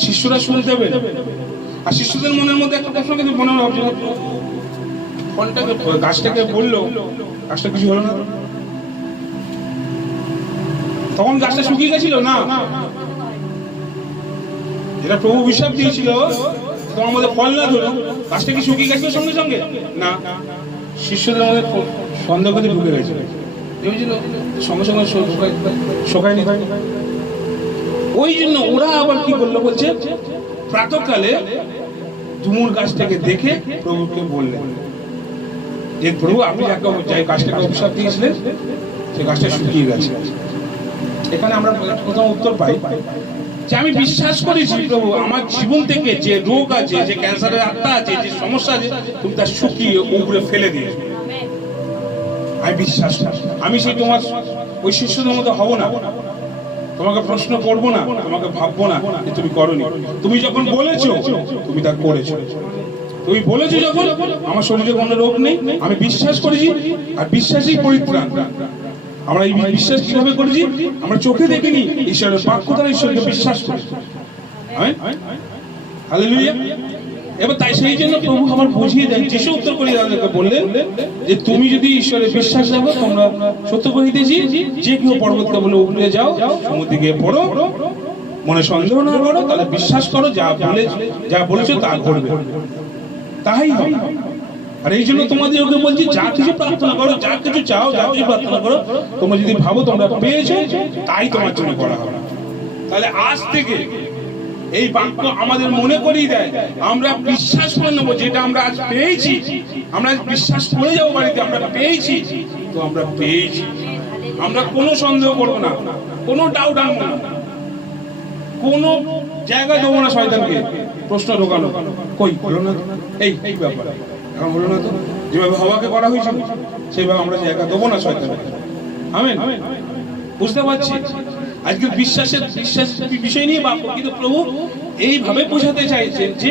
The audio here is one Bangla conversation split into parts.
শিষ্যরা শুনে দেবে আর শিষ্যদের মনের মধ্যে একটা প্রশ্ন কিন্তু মনে ফলটাকে গাছটাকে বলল, গাছটা কিছু হলো না? তখন গাছটা শুকিয়ে গেছিল না? যেটা প্রভু বিশ্বাস দিয়েছিল তোমার মধ্যে ফল না ধরো গাছটা কি শুকিয়ে গেছিল সঙ্গে সঙ্গে? না। শিষ্যদের মধ্যে সন্দেহ করে ঢুকে গেছিল সঙ্গে সঙ্গে শোকায়- শোকায়নি। ওই জন্য ওরা আবার কি করল বলছে? প্রাতকালে ডুমুর গাছটাকে দেখে প্রভুকে বললেন যে, প্রভু, আপনি যাকে যাই গাছটাকে অভিশাপ দিয়েছিলেন সে গাছটা শুকিয়ে গেছে। এখানে আমরা প্রথম উত্তর পাই যে, আমি বিশ্বাস করেছি প্রভু, আমার জীবন থেকে যে রোগ আছে, যে ক্যান্সারের আত্মা আছে, যে সমস্যা আছে, তুমি তা শুকিয়ে উপরে ফেলে দিয়েছ। আমি বিশ্বাস আমি সেই তোমার ওই শিষ্যদের মধ্যে হব না। তোমাকে প্রশ্ন করব না, তোমাকে ভাববো না যে তুমি করনি। তুমি যখন বলেছ, তুমি তা করেছ। তুমি বলেছ যখন, আমার শরীরে কোনো রোগ নেই, আমি বিশ্বাস করেছি, আর বিশ্বাসই পরিত্রাণ। আমরা এই বিশ্বাস কীভাবে করেছি? আমরা চোখে দেখিনি, ঈশ্বরের বাক্য দ্বারা ঈশ্বরকে বিশ্বাস করি এবার তাই সেই জন্য প্রভু আমার বুঝিয়ে দেন, যিশু উত্তর করে তাদেরকে বললেন যে তুমি যদি ঈশ্বরে বিশ্বাস রাখো, তোমরা সত্য কহিতেছি যে কেউ পর্বতকে বলে উপরে যাও, সমুদ্রে গিয়ে পড়ো, মনে সন্দেহ না করো, তাহলে বিশ্বাস করো, যা বলে যা বলেছ তা করবে। তাই হবে আর এই জন্য তোমাদের ওকে বলছি, যা কিছু প্রার্থনা করো, যা কিছু চাও, যা কিছু প্রার্থনা করো, তোমরা যদি ভাবো তোমরা পেয়েছ, তাই তোমার জন্য করা হবে। তাহলে আজ থেকে এই বাক্য আমাদের মনে করিয়ে দেয়। আমরা বিশ্বাস করে নেব যেটা আমরা আজ পেয়েছি। আমরা বিশ্বাস করে যাব বাড়িতে, আমরা পেয়েছি। তো আমরা পেয়েছি। আমরা কোনো সন্দেহ করব না, কোনো ডাউট আনব না। কোনো জায়গা দেবো না শয়তানকে। প্রশ্ন ঢোকানো। কই? হলো না এই এই ব্যাপার। এখন হলো না তো, যেভাবে হওয়াকে করা হয়েছিল সেইভাবে আমরা জায়গা দেবো না শয়তানকে। আমেন? বুঝতে পারছি? আজকে বিশ্বাসের বিশ্বাস বিষয় নিয়ে বাক্য কিন্তু প্রভু এইভাবে বোঝাতে চাইছেন যে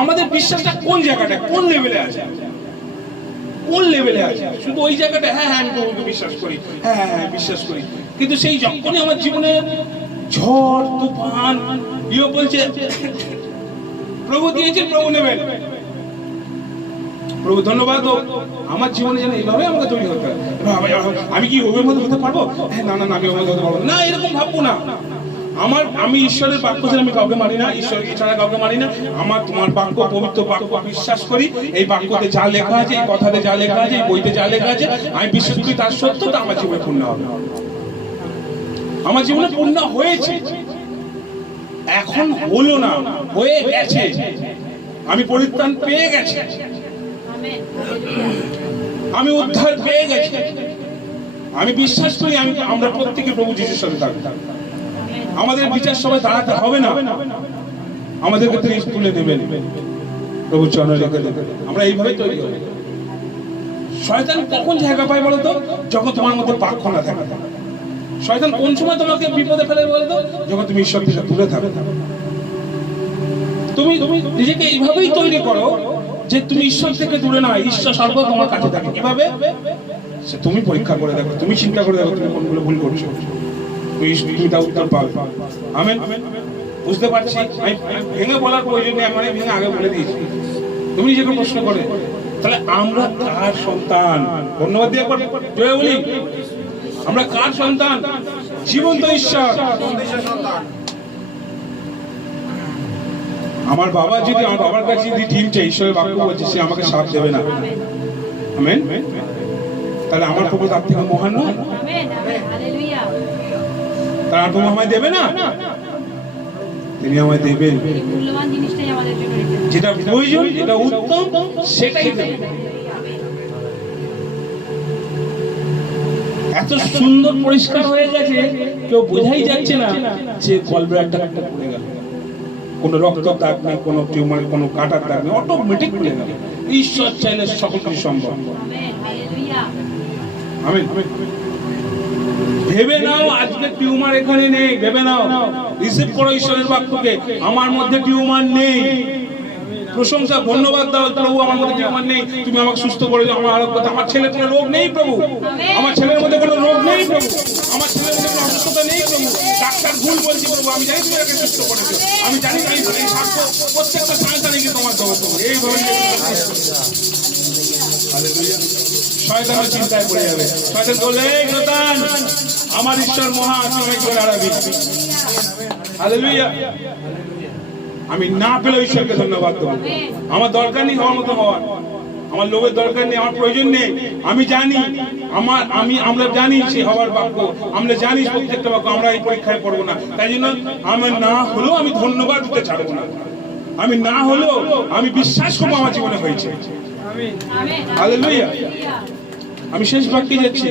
আমাদের বিশ্বাসটা কোন জায়গাটা, কোন লেভেলে আছে? কোন লেভেলে আছে? শুধু ওই জায়গাটা হ্যাঁ হ্যাঁ আমি বিশ্বাস করি হ্যাঁ হ্যাঁ হ্যাঁ বিশ্বাস করি। কিন্তু সেই যখনই আমার জীবনে ঝড়, তুফান ইয়ে বলছে, প্রভু দিয়েছেন প্রভু নেবেন। প্রভু, ধন্যবাদ আমার জীবনে যেন এইভাবে আমাকে তৈরি হতে হয়। আমি- কি ওর মধ্যে হতে পারব? হ্যাঁ না না আমি ওর মধ্যে হতে পারব না। এরকম ভাববো না। আমার, আমি ঈশ্বরের বাক্য আমি কাউকে মানি না, ঈশ্বর ছাড়া কাউকে মানি না, আমার, তোমার বাক্য পবিত্র বাক্য বিশ্বাস করি। এই বাক্যতে যা লেখা আছে, এই কথাতে যা লেখা আছে, এই বইতে যা লেখা আছে, আমি বিশ্বাস করি তার সত্যতা আমার জীবনে পূর্ণ হবে। আমার জীবনে পূর্ণ হয়েছে। এখন হলো না, হয়ে গেছে। আমি পরিত্রাণ পেয়ে গেছি। আমি উদ্ধার পেয়ে গেছি। আমি বিশ্বাস করি আমি আমরা প্রত্যেকে প্রভু যিশুর সাথে থাকব। আমাদের বিচার সবাই দাঁড়াতে হবে না। আমাদেরকে তিনি তুলে দেবেন। প্রভু চরণে আমরা এইভাবে তৈরি হব। শয়তান কখন জায়গা পায় বলতো যখন তোমার মধ্যে না থাকে। শয়তান কোন সময় তোমাকে বিপদে ফেলে বলতো যখন তুমি ঈশ্বর থেকে দূরে থাকো। তুমি নিজেকে এইভাবেই তৈরি করো যে তুমি ঈশ্বর থেকে দূরে না ঈশ্বর সর্ব তোমার কাছে থাকে। কীভাবে? সে তুমি পরীক্ষা করে দেখো, তুমি চিন্তা করে দেখো তুমি কোনগুলো ভুল করছ। তুমি তা উত্তর পাবে। আমেন। বুঝতে পারছি? আমি ভেঙে বলার প্রয়োজন নেই আমার ভেঙে আগে বলে দিয়েছি। তুমি নিজেকে প্রশ্ন করে তাহলে আমরা কার সন্তান? ধন্যবাদ দিয়ে একবার জয় বলি। আমরা কার সন্তান? জীবন্ত ঈশ্বর। আমার বাবা যদি আমার বাবার কাছে যদি ডিম চাই ঈশ্বরের বাক্য বলছে সে আমাকে সাথ দেবে না। আমেন? তাহলে আমার প্রভু তার থেকে মহান নয়? তার আর প্রভু আমায় দেবে না? তিনি আমায় দেবেন। যেটা প্রয়োজন যেটা উত্তম সেটাই দেবেন এত সুন্দর পরিষ্কার হয়ে গেছে কেউ বোঝাই যাচ্ছে না যে কলবের একটা একটা পড়ে গেল। কোনো রক্ত দাগ নেই, কোনো টিউমার কোনো কাটার দাগ নেই অটোমেটিক ঈশ্বর চাইলে সকল কিছু সম্ভব। আমেন। ভেবে নাও, আজকে টিউমার এখানে নেই, ভেবে নাও। রিসিভ করো ঈশ্বরের বাক্যকে। আমার মধ্যে টিউমার নেই। প্রশংসা, ধন্যবাদ দাও, প্রভু, আমার মধ্যে টিউমার নেই। তুমি আমাকে সুস্থ করে দাও, আমার আরোগ্য। আমার ছেলের কোনো রোগ নেই, প্রভু? আমার ছেলের মধ্যে কোনো রোগ নেই, প্রভু? আমার ছেলের মধ্যে কোনো অসুস্থতা নেই, প্রভু? ডাক্তার ভুল বলছি, প্রভু, আমি জানি তুমি একে সুস্থ করেছ। আমি আমি জানি না এই সাক্ষ্য প্রত্যেকটা তোমার দেবো। তোমার এই ধরনের হালেলুয়া। শয়তানের চিন্তায় পড়ে যাবে। শয়তান আমার ঈশ্বর মহা তুমি করে হারাবি হালেলুয়া আমি না পেলে ঈশ্বরকে ধন্যবাদ দেবো। আমার দরকার নেই হওয়ার মতো হওয়ার। আমার লোকের দরকার নেই আমার প্রয়োজন নেই। আমি জানি আমার আমি আমরা জানি সে হওয়ার বাক্য আমরা জানি প্রত্যেকটা বাক্য আমরা এই পরীক্ষায় পড়ব না। তাই জন্য আমার না হলেও আমি ধন্যবাদ দিতে ছাড়বো না। আমি না হলেও আমি বিশ্বাস করব আমার জীবনে হয়েছে। আমি শেষ বাক্যে যাচ্ছি।